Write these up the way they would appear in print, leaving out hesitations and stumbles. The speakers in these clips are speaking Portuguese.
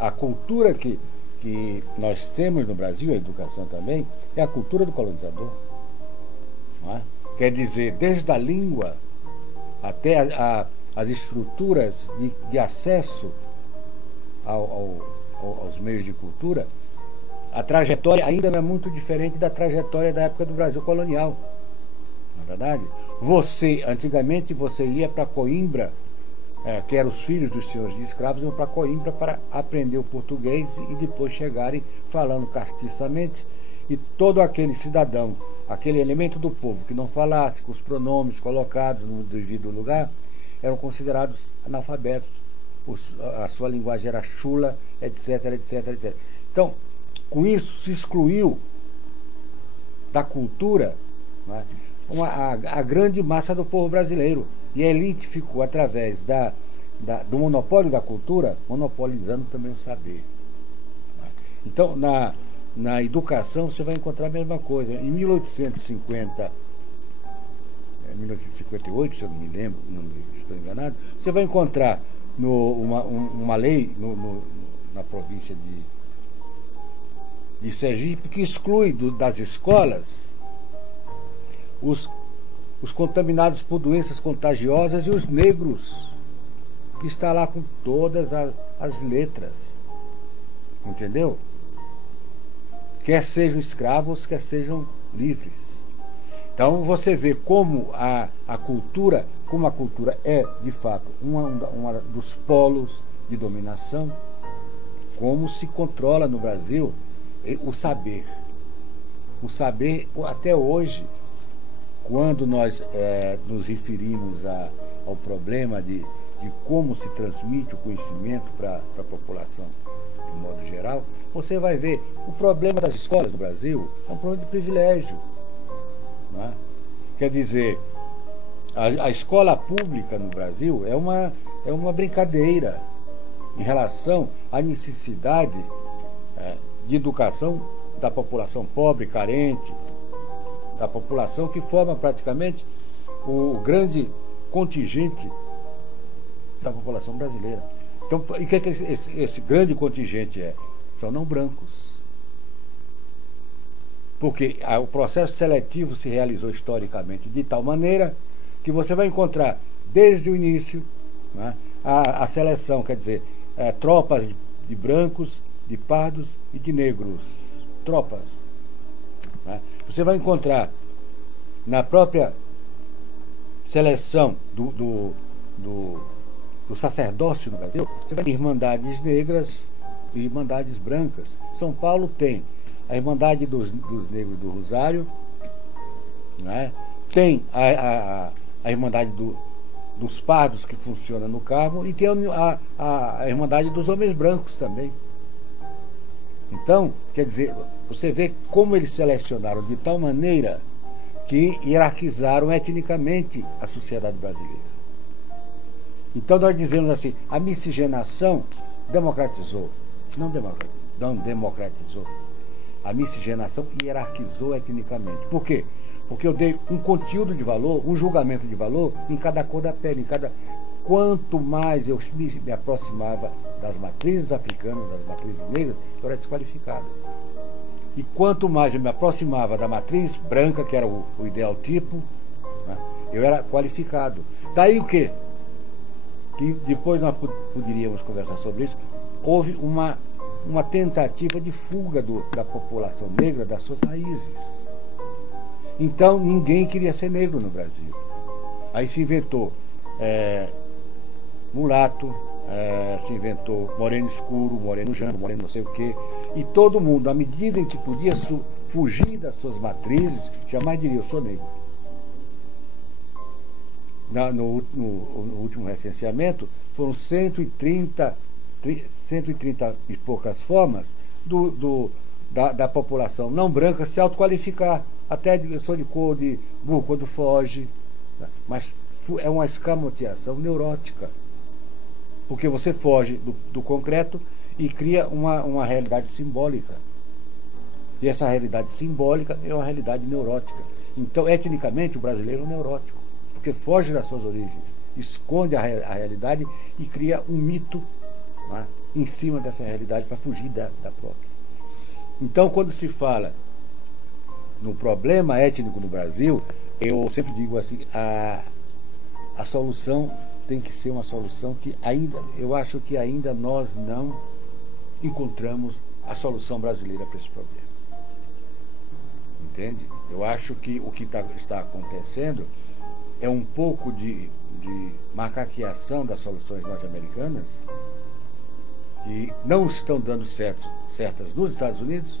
a cultura que nós temos no Brasil, a educação também, é a cultura do colonizador. Não é? Quer dizer, desde a língua até as estruturas de acesso aos meios de cultura, a trajetória ainda não é muito diferente da trajetória da época do Brasil colonial. Não é verdade? Antigamente, você ia para Coimbra, que eram os filhos dos senhores de escravos, iam para Coimbra para aprender o português e depois chegarem falando castiçamente, e todo aquele cidadão, aquele elemento do povo que não falasse com os pronomes colocados no devido lugar, eram considerados analfabetos. A sua linguagem era chula, etc, etc, etc. Então, com isso, se excluiu da cultura, né, a grande massa do povo brasileiro. E a elite ficou, através do monopólio da cultura, monopolizando também o saber. Então, na educação, você vai encontrar a mesma coisa. Em 1858, se eu não me lembro, não estou enganado, você vai encontrar uma lei na província de Sergipe que exclui das escolas os contaminados por doenças contagiosas e os negros, que está lá com todas as letras. Entendeu? Quer sejam escravos, quer sejam livres. Então você vê como a cultura é, de fato, uma dos polos de dominação, como se controla no Brasil o saber. O saber, até hoje, quando nós nos referimos ao problema de como se transmite o conhecimento para a população de modo geral, você vai ver o problema das escolas do Brasil é um problema de privilégio. Não é? Quer dizer, a escola pública no Brasil é uma brincadeira em relação à necessidade de educação da população pobre, carente, da população que forma praticamente o grande contingente da população brasileira. Então, e o que esse grande contingente é? São não brancos. Porque o processo seletivo se realizou historicamente de tal maneira que você vai encontrar, desde o início, né, a seleção, quer dizer, tropas de brancos, de pardos e de negros. Tropas. Né? Você vai encontrar na própria seleção do sacerdócio no Brasil, você vai ter irmandades negras e irmandades brancas. São Paulo tem a Irmandade dos Negros do Rosário, né? Tem a Irmandade dos Pardos, que funciona no Carmo, e tem a Irmandade dos Homens Brancos também. Então, quer dizer, você vê como eles selecionaram de tal maneira que hierarquizaram etnicamente a sociedade brasileira. Então nós dizemos assim, a miscigenação democratizou. Não democratizou. A miscigenação hierarquizou etnicamente. Por quê? Porque eu dei um conteúdo de valor, um julgamento de valor em cada cor da pele, Quanto mais eu me aproximava das matrizes africanas, das matrizes negras, eu era desqualificado. E quanto mais eu me aproximava da matriz branca, que era o ideal tipo, né, eu era qualificado. Daí o quê? Que depois nós poderíamos conversar sobre isso. Houve uma tentativa de fuga da população negra das suas raízes. Então ninguém queria ser negro no Brasil. Aí se inventou mulato, se inventou moreno escuro, moreno jango, moreno não sei o quê. E todo mundo, à medida em que podia fugir das suas matrizes, jamais diria, eu sou negro. No último recenseamento, foram 130 e poucas formas da população não branca se autoqualificar. Até eu sou de cor de burro quando foge. Mas é uma escamoteação neurótica. Porque você foge do concreto e cria uma realidade simbólica. E essa realidade simbólica é uma realidade neurótica. Então, etnicamente, o brasileiro é um neurótico. Porque foge das suas origens, esconde a realidade e cria um mito, né, em cima dessa realidade para fugir da própria. Então, quando se fala no problema étnico no Brasil, eu sempre digo assim, a solução tem que ser uma solução que ainda, eu acho que ainda nós não encontramos a solução brasileira para esse problema. Entende? Eu acho que o que está acontecendo é um pouco de macaqueação das soluções norte-americanas que não estão dando certas nos Estados Unidos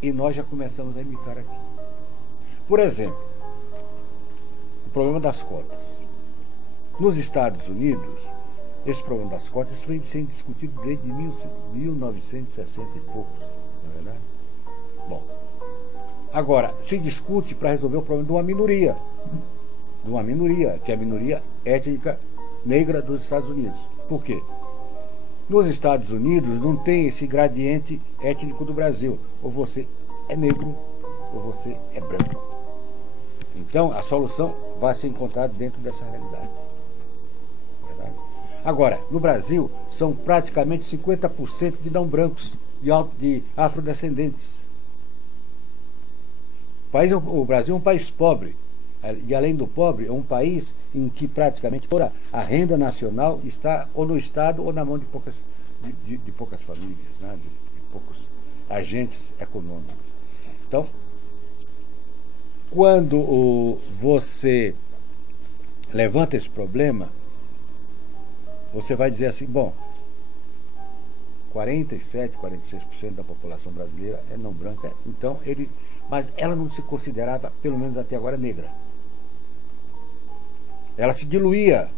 e nós já começamos a imitar aqui. Por exemplo, o problema das cotas. Nos Estados Unidos, esse problema das cotas vem sendo discutido desde 1960 e poucos, não é verdade? Bom, agora, se discute para resolver o problema de uma minoria, que é a minoria étnica negra dos Estados Unidos. Por quê? Nos Estados Unidos não tem esse gradiente étnico do Brasil. Ou você é negro, ou você é branco. Então, a solução vai ser encontrada dentro dessa realidade. Verdade? Agora, no Brasil, são praticamente 50% de não brancos, de afrodescendentes. O Brasil é um país pobre. E além do pobre, é um país em que praticamente toda a renda nacional está ou no Estado ou na mão de poucas famílias, né? de poucos agentes econômicos. Então, quando você levanta esse problema, você vai dizer assim, bom, 47, 46% da população brasileira é não branca, então mas ela não se considerava, pelo menos até agora, negra. Ela se diluía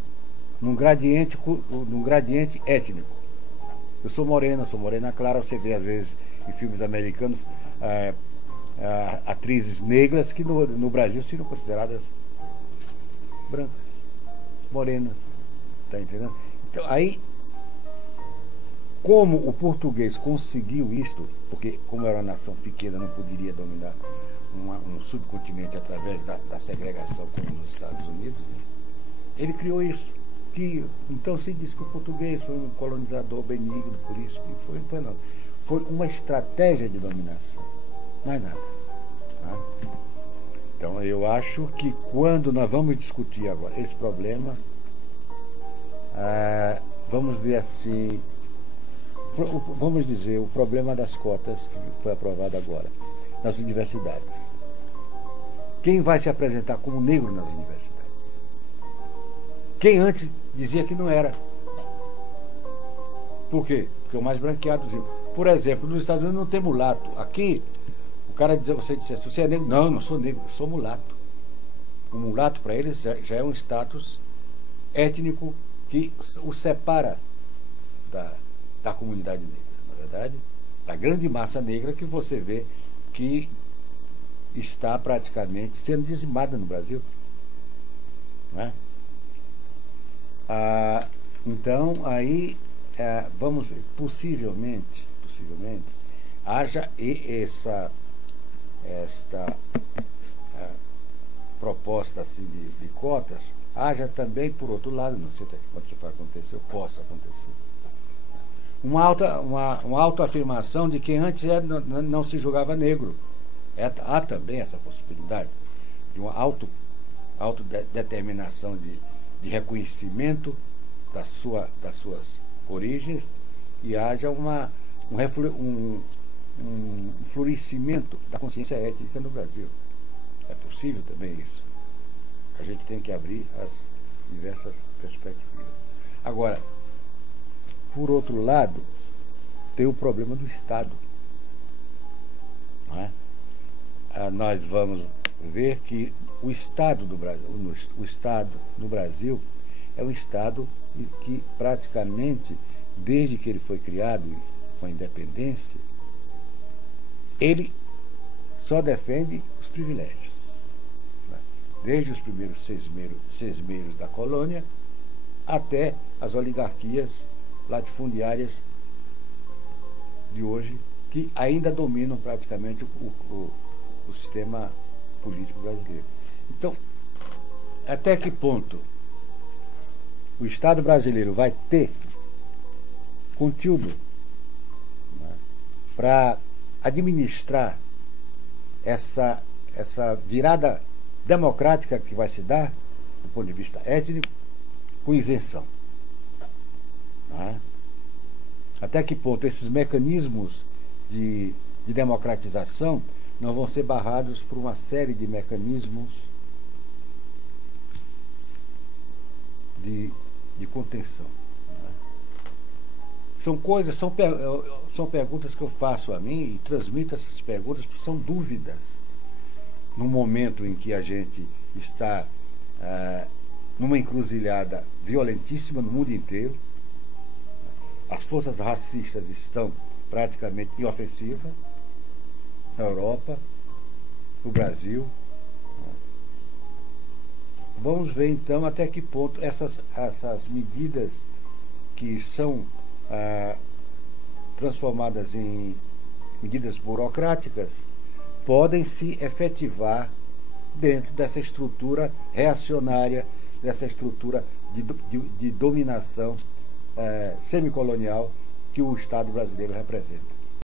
num gradiente étnico. Eu sou morena clara, você vê às vezes em filmes americanos atrizes negras que no Brasil seriam consideradas brancas, morenas. Tá entendendo? Então, aí, como o português conseguiu isto, porque como era uma nação pequena, não poderia dominar um subcontinente através da segregação como nos Estados Unidos, né? Ele criou isso. Então se diz que o português foi um colonizador benigno, por isso que foi não. Foi uma estratégia de dominação, mais nada. Tá? Então eu acho que quando nós vamos discutir agora esse problema, vamos ver assim, vamos dizer, o problema das cotas que foi aprovado agora nas universidades. Quem vai se apresentar como negro nas universidades? Quem antes dizia que não era. Por quê? Porque o mais branqueado dizia. Por exemplo, nos Estados Unidos não tem mulato. Aqui, o cara dizia, você disse assim, você é negro? Não, não sou negro, eu sou mulato. O mulato, para eles, já é um status étnico que o separa da comunidade negra, na verdade, da grande massa negra que você vê que está praticamente sendo dizimada no Brasil. Não é? Então, aí, vamos ver, possivelmente, haja esta proposta assim, de cotas, haja também, por outro lado, não sei quando isso vai acontecer, possa acontecer, uma autoafirmação de que antes não se julgava negro. Há também essa possibilidade de uma autodeterminação de reconhecimento das suas origens e haja um florescimento da consciência étnica no Brasil. É possível também isso. A gente tem que abrir as diversas perspectivas. Agora, por outro lado, tem o problema do Estado. Não é? Nós vamos ver que o Estado do Brasil, o Estado no Brasil é um Estado que praticamente, desde que ele foi criado com a independência, ele só defende os privilégios. Né? Desde os primeiros sesmeiros da colônia até as oligarquias latifundiárias de hoje, que ainda dominam praticamente o sistema político brasileiro. Então, até que ponto o Estado brasileiro vai ter conteúdo, né, para administrar essa virada democrática que vai se dar, do ponto de vista étnico, com isenção. Né? Até que ponto esses mecanismos de democratização não vão ser barrados por uma série de mecanismos de contenção. Né? São coisas, são perguntas que eu faço a mim e transmito essas perguntas, porque são dúvidas. No momento em que a gente está numa encruzilhada violentíssima no mundo inteiro, as forças racistas estão praticamente em ofensiva na Europa, no Brasil. Vamos ver então até que ponto essas medidas que são transformadas em medidas burocráticas podem se efetivar dentro dessa estrutura reacionária, dessa estrutura de dominação semicolonial que o Estado brasileiro representa.